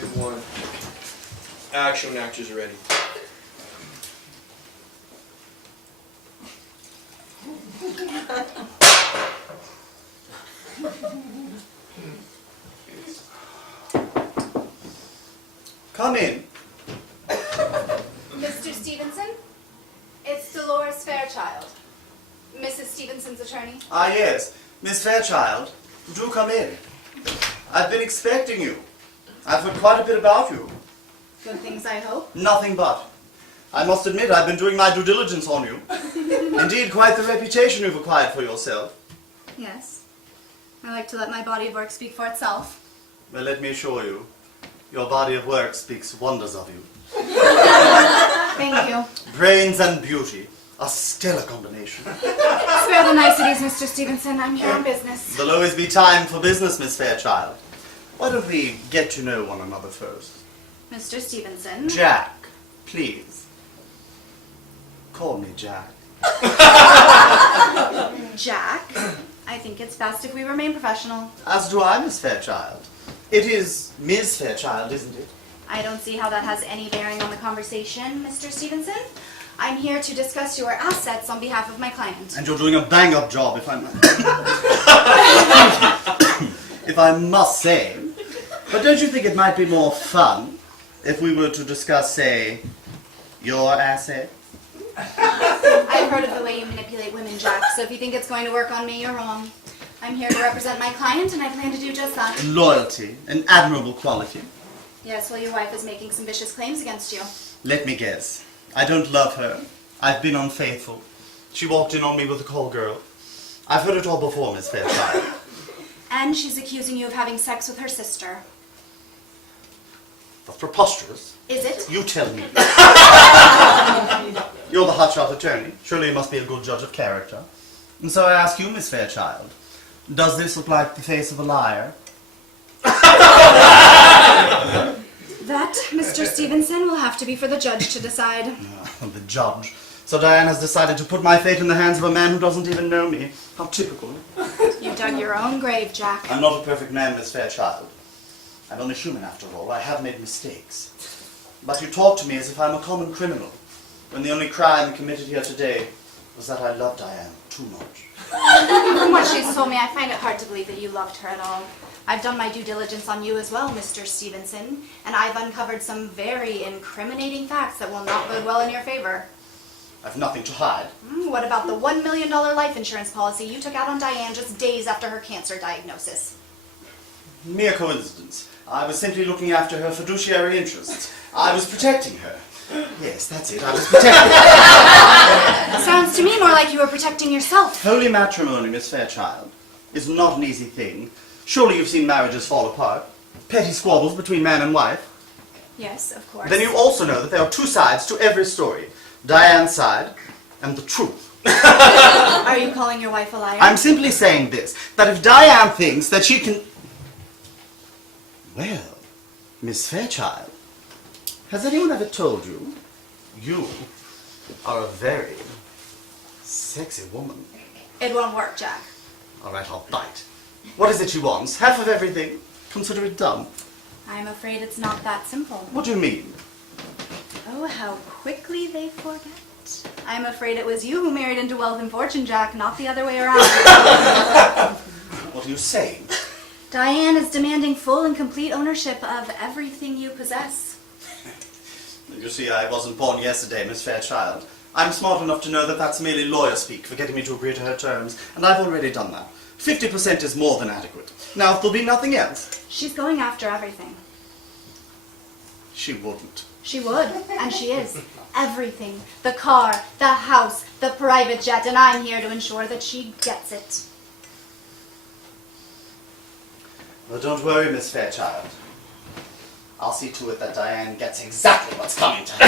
2, 1. Action when actors are ready. Come in. Mr. Stevenson? It's Dolores Fairchild, Mrs. Stevenson's attorney. Ah, yes. Miss Fairchild, do come in. I've been expecting you. I've heard quite a bit about you. Good things, I hope. Nothing but. I must admit I've been doing my due diligence on you. Indeed, quite the reputation you've acquired for yourself. Yes. I like to let my body of work speak for itself. Well, let me assure you, your body of work speaks wonders of you. Thank you. Brains and beauty, a stellar combination. Spare the niceties, Mr. Stevenson. I'm here on business. There'll always be time for business, Miss Fairchild. Why don't we get to know one another first? Mr. Stevenson. Jack, please. Call me Jack. Jack. I think it's best if we remain professional. As do I, Miss Fairchild. It is Ms. Fairchild, isn't it? I don't see how that has any bearing on the conversation, Mr. Stevenson. I'm here to discuss your assets on behalf of my client. And you're doing a bang-up job, if if I must say. But don't you think it might be more fun if we were to discuss, say, your assets? I've heard of the way you manipulate women, Jack, so if you think it's going to work on me, you're wrong. I'm here to represent my client, and I plan to do just that. Loyalty, an admirable quality. Yes, well, your wife is making some vicious claims against you. Let me guess. I don't love her. I've been unfaithful. She walked in on me with a call girl. I've heard it all before, Miss Fairchild. And she's accusing you of having sex with her sister. That's preposterous. Is it? You tell me. You're the hotshot attorney. Surely you must be a good judge of character. And so I ask you, Miss Fairchild, does this look like the face of a liar? That, Mr. Stevenson, will have to be for the judge to decide. The judge. So Diane has decided to put my fate in the hands of a man who doesn't even know me. How typical. You dug your own grave, Jack. I'm not a perfect man, Miss Fairchild. I'm only human after all. I have made mistakes. But you talk to me as if I'm a common criminal, when the only crime committed here today was that I loved Diane too much. From what she's told me, I find it hard to believe that you loved her at all. I've done my due diligence on you as well, Mr. Stevenson, and I've uncovered some very incriminating facts that will not bode well in your favor. I've nothing to hide. What about the $1 million life insurance policy you took out on Diane just days after her cancer diagnosis? Mere coincidence. I was simply looking after her fiduciary interests. I was protecting her. Yes, that's it. I was protecting her. Sounds to me more like you were protecting yourself. Holy matrimony, Miss Fairchild, is not an easy thing. Surely you've seen marriages fall apart. Petty squabbles between man and wife. Yes, of course. Then you also know that there are two sides to every story. Diane's side and the truth. Are you calling your wife a liar? I'm simply saying this, that if Diane thinks that she can... Well, Miss Fairchild, has anyone ever told you, you are a very sexy woman? It won't work, Jack. All right, I'll bite. What is it she wants? Half of everything? Consider it done. I'm afraid it's not that simple. What do you mean? Oh, how quickly they forget. I'm afraid it was you who married into wealth and fortune, Jack, not the other way around. What are you saying? Diane is demanding full and complete ownership of everything you possess. You see, I wasn't born yesterday, Miss Fairchild. I'm smart enough to know that that's merely lawyer speak for getting me to agree to her terms, and I've already done that. 50% is more than adequate. Now, if there'll be nothing else... She's going after everything. She wouldn't. She would, and she is. Everything. The car, the house, the private jet, and I'm here to ensure that she gets it. Well, don't worry, Miss Fairchild. I'll see to it that Diane gets exactly what's coming to her.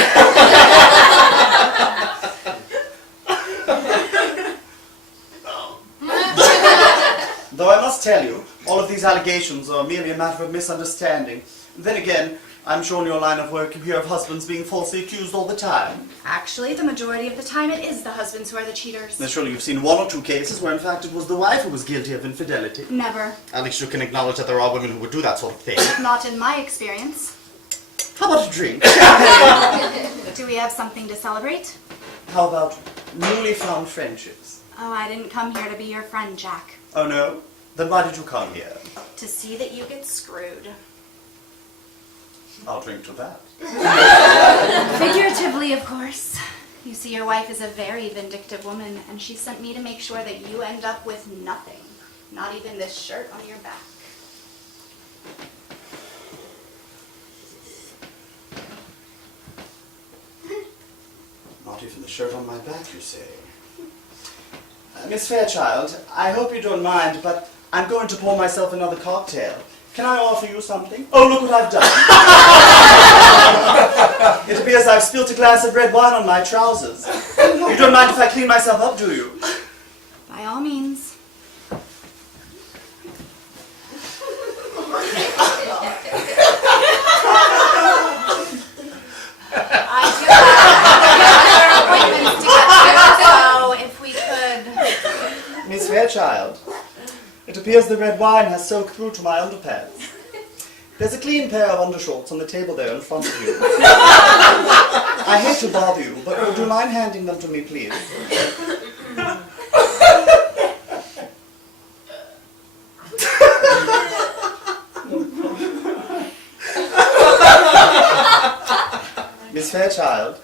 Though I must tell you, all of these allegations are merely a matter of misunderstanding. Then again, I'm sure in your line of work you hear of husbands being falsely accused all the time. Actually, the majority of the time it is the husbands who are the cheaters. Now, surely you've seen one or two cases where in fact it was the wife who was guilty of infidelity. Never. At least you can acknowledge that there are women who would do that sort of thing. Not in my experience. How about a drink? Champagne? Do we have something to celebrate? How about newly found friendships? Oh, I didn't come here to be your friend, Jack. Oh no? Then why did you come here? To see that you get screwed. I'll drink to that. Figuratively, of course. You see, your wife is a very vindictive woman, and she sent me to make sure that you end up with nothing. Not even this shirt on your back. Not even the shirt on my back, you say? Miss Fairchild, I hope you don't mind, but I'm going to pour myself another cocktail. Can I offer you something? Oh, look what I've done. It appears I've spilt a glass of red wine on my trousers. You don't mind if I clean myself up, do you? By all means. I do have other appointments to get to, so if we could... Miss Fairchild, it appears the red wine has soaked through to my underpants. There's a clean pair of undershorts on the table there in front of you. I hate to bother you, but would you mind handing them to me, please? Miss Fairchild,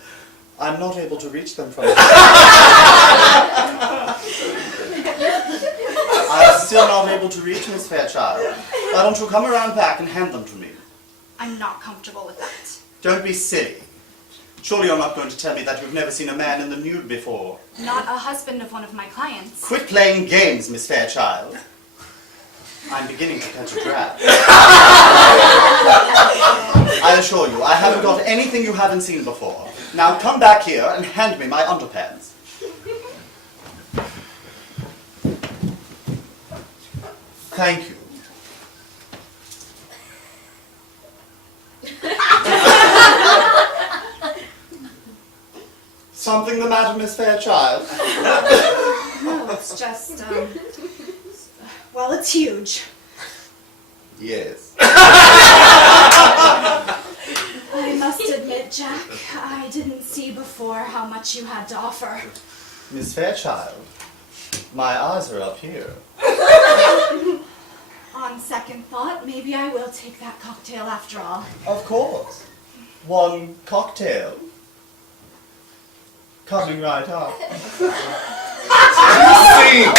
I'm not able to reach them from here. I'm still not able to reach Miss Fairchild. Why don't you come around back and hand them to me? I'm not comfortable with that. Don't be silly. Surely you're not going to tell me that you've never seen a man in the nude before. Not a husband of one of my clients. Quit playing games, Miss Fairchild. I'm beginning to catch a drag. I assure you, I haven't got anything you haven't seen before. Now come back here and hand me my underpants. Thank you. Something the matter, Miss Fairchild? No, it's just, well, it's huge. Yes. I must admit, Jack, I didn't see before how much you had to offer. Miss Fairchild, my eyes are up here. On second thought, maybe I will take that cocktail after all. Of course. One cocktail. Coming right up. Scene.